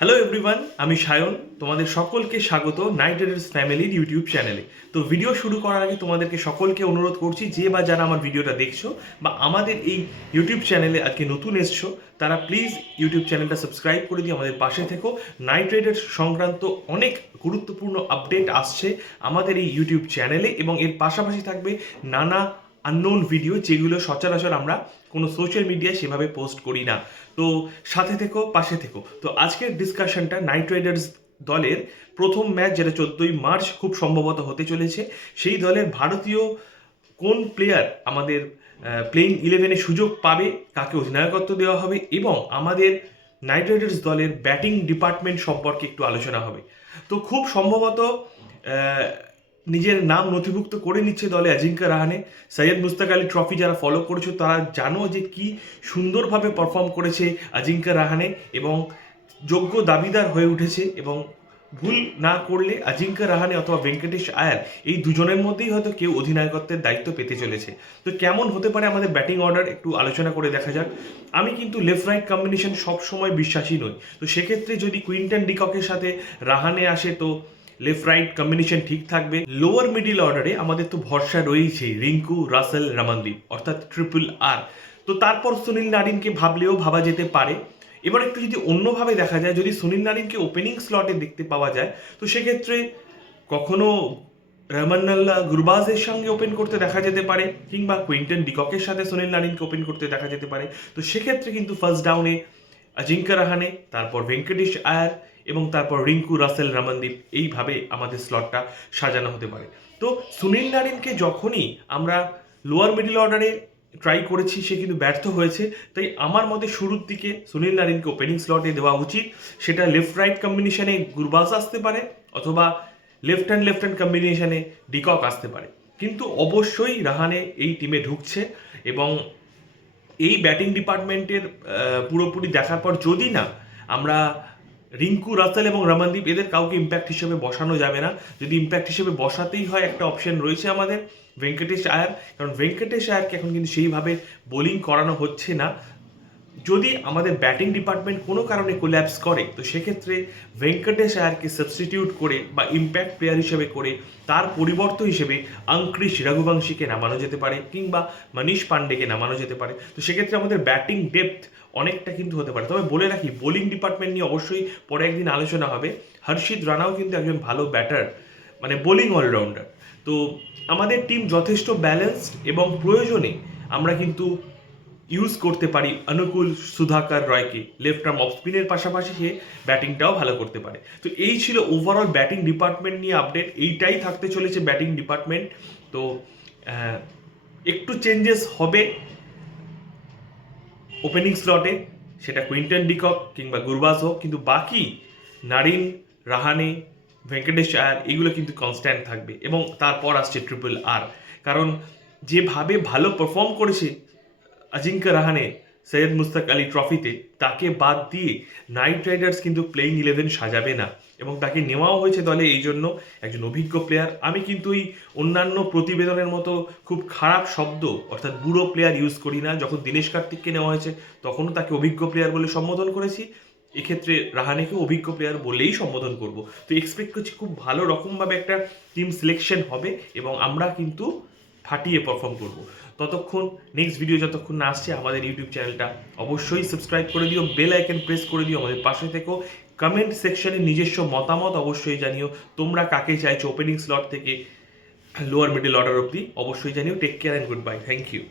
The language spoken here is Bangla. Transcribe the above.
হ্যালো এভরিওয়ান, আমি সায়ন। তোমাদের সকলকে স্বাগত নাইট রাইডার্স ফ্যামিলির ইউটিউব চ্যানেলে। তো ভিডিও শুরু করার আগে তোমাদেরকে সকলকে অনুরোধ করছি, যে বা যারা আমার ভিডিওটা দেখছো বা আমাদের এই ইউটিউব চ্যানেলে আজকে নতুন এসছো, তারা প্লিজ ইউটিউব চ্যানেলটা সাবস্ক্রাইব করে দিয়ে আমাদের পাশে থেকো। নাইট রাইডার্স সংক্রান্ত অনেক গুরুত্বপূর্ণ আপডেট আসছে আমাদের এই ইউটিউব চ্যানেলে, এবং এর পাশাপাশি থাকবে নানা আননোন ভিডিও, যেগুলো সচরাচর আমরা কোনো সোশ্যাল মিডিয়ায় সেভাবে পোস্ট করি না। তো সাথে থেকো, পাশে থেকো। তো আজকের ডিসকাশনটা নাইট রাইডার্স দলের প্রথম ম্যাচ, যেটা 14ই মার্চ খুব সম্ভবত হতে চলেছে। সেই দলের ভারতীয় কোন প্লেয়ার আমাদের প্লেইং 11-এ সুযোগ পাবে, কাকে অধিনায়কত্ব দেওয়া হবে, এবং আমাদের নাইট রাইডার্স দলের ব্যাটিং ডিপার্টমেন্ট সম্পর্কে একটু আলোচনা হবে। তো খুব সম্ভবত নিজের নাম নথিভুক্ত করে নিচ্ছে দলে অজিঙ্ক্য রাহানে। সৈয়দ মুস্তাক আলী ট্রফি যারা ফলো করেছো তারা জানো যে কি সুন্দরভাবে পারফর্ম করেছে অজিঙ্ক্য রাহানে, এবং যোগ্য দাবিদার হয়ে উঠেছে। এবং ভুল না করলে অজিঙ্ক্য রাহানে অথবা ভেঙ্কটেশ আয়ার, এই দুজনের মধ্যেই হয়তো কেউ অধিনায়কত্বের দায়িত্ব পেতে চলেছে। তো কেমন হতে পারে আমাদের ব্যাটিং অর্ডার, একটু আলোচনা করে দেখা যাক। আমি কিন্তু লেফট রাইট কম্বিনেশন সবসময় বিশ্বাসী নই। তো সেক্ষেত্রে যদি কুইন্টন ডিককের সাথে রাহানে আসে, তো লেফট রাইট কম্বিনেশন ঠিক থাকবে। লোয়ার মিডিল অর্ডারে আমাদের তো ভরসা রয়েছে রিঙ্কু, রাসেল, রমনদীপ, অর্থাৎ ট্রিপল আর। তো তারপর সুনীল নারিনকে ভাবলেও ভাবা যেতে পারে। এবার একটু যদি অন্যভাবে দেখা যায়, যদি সুনীল নারিনকে ওপেনিং স্লটে দেখতে পাওয়া যায়, তো সেক্ষেত্রে কখনো রহমান্নাল্লাহ গুরবাজের সঙ্গে ওপেন করতে দেখা যেতে পারে, কিংবা কুইন্টন ডিককের সাথে সুনীল নারিনকে ওপেন করতে দেখা যেতে পারে। তো সেক্ষেত্রে কিন্তু ফার্স্ট ডাউনে অজিঙ্ক্য রাহানে, তারপর ভেঙ্কটেশ আয়ার, এবং তারপর রিঙ্কু, রাসেল, রমনদীপ, এইভাবে আমাদের স্লটটা সাজানো হতে পারে। তো সুনীল নারিনকে যখনই আমরা লোয়ার মিডল অর্ডারে ট্রাই করেছি, সে কিন্তু ব্যর্থ হয়েছে। তাই আমার মতে শুরুর দিকে সুনীল নারিনকে ওপেনিং স্লটে দেওয়া উচিত। সেটা লেফট রাইট কম্বিনেশনে গুরবাজ আসতে পারে, অথবা লেফট হ্যান্ড কম্বিনেশনে ডিকক আসতে পারে। কিন্তু অবশ্যই রাহানে এই টিমে ঢুকছে, এবং এই ব্যাটিং ডিপার্টমেন্টের পুরোপুরি দেখার পর যদি না আমরা রিঙ্কু, রাসেল এবং রমনদীপ, এদের কাউকে ইম্প্যাক্ট হিসেবে বসানো যাবে না। যদি ইম্প্যাক্ট হিসেবে বসাতেই হয়, একটা অপশন রয়েছে আমাদের ভেঙ্কটেশ আয়ার, কারণ ভেঙ্কটেশ আয়ারকে এখন কিন্তু সেইভাবে বোলিং করানো হচ্ছে না। যদি আমাদের ব্যাটিং ডিপার্টমেন্ট কোনো কারণে কোল্যাপস করে, তো সেক্ষেত্রে ভেঙ্কটেশ আয়ারকে সাবস্টিটিউট করে বা ইম্প্যাক্ট প্লেয়ার হিসেবে করে তার পরিবর্তন হিসেবে অঙ্করিশ রঘুবংশীকে নামানো যেতে পারে, কিংবা মনীষ পান্ডেকে নামানো যেতে পারে। তো সেক্ষেত্রে আমাদের ব্যাটিং ডেপথ অনেকটা কিন্তু হতে পারে। তবে বলে রাখি, বোলিং ডিপার্টমেন্ট নিয়ে অবশ্যই পরে একদিন আলোচনা হবে। হর্ষিত রানাও কিন্তু একজন ভালো ব্যাটার, মানে বোলিং অলরাউন্ডার। তো আমাদের টিম যথেষ্ট ব্যালেন্সড, এবং প্রয়োজনে আমরা কিন্তু ইউজ করতে পারি অনুকূল সুধাকর রয়কে লেফট আর্ম অফ স্পিনের পাশাপাশি সে ব্যাটিংটাও ভালো করতে পারে। তো এই ছিল ওভারঅল ব্যাটিং ডিপার্টমেন্ট নিয়ে আপডেট। এইটাই থাকতে চলেছে ব্যাটিং ডিপার্টমেন্ট। তো একটু চেঞ্জেস হবে ওপেনিং স্লটে, সেটা কুইন্টন ডিকক কিংবা গুরবাজ হোক, কিন্তু বাকি নারিন, রাহানে, ভেঙ্কটেশ আয়ার, এগুলো কিন্তু কনস্ট্যান্ট থাকবে। এবং তারপর আসছে ট্রিপল আর, কারণ যেভাবে ভালো পারফর্ম করেছে অজিঙ্ক্য রাহানে সৈয়দ মুস্তাক আলী ট্রফিতে, তাকে বাদ দিয়ে নাইট রাইডার্স কিন্তু প্লেইং 11 সাজাবে না, এবং তাকে নেওয়াও হয়েছে দলে এই জন্য, একজন অভিজ্ঞ প্লেয়ার। আমি কিন্তু এই অন্যান্য প্রতিবেদনের মতো খুব খারাপ শব্দ, অর্থাৎ বুড়ো প্লেয়ার ইউজ করি না। যখন দীনেশ কার্তিককে নেওয়া হয়েছে, তখনও তাকে অভিজ্ঞ প্লেয়ার বলে সম্বোধন করেছি। এক্ষেত্রে রাহানেকেও অভিজ্ঞ প্লেয়ার বলেই সম্বোধন করব। তো এক্সপেক্ট করছি খুব ভালো রকমভাবে একটা টিম সিলেকশন হবে, এবং আমরা কিন্তু ফাটিয়ে পারফর্ম করব। ততক্ষণ নেক্সট ভিডিও যতক্ষণ না আসছে, আমাদের ইউটিউব চ্যানেলটা অবশ্যই সাবস্ক্রাইব করে দিও, বেল আইকন প্রেস করে দিও, আমাদের পাশে থেকো। কমেন্ট সেকশনে নিজস্ব মতামত অবশ্যই জানিও, তোমরা কাকে চাইছো ওপেনিং স্লট থেকে লোয়ার মিডল অর্ডার অবধি, অবশ্যই জানিও। Take care and good bye, thank you.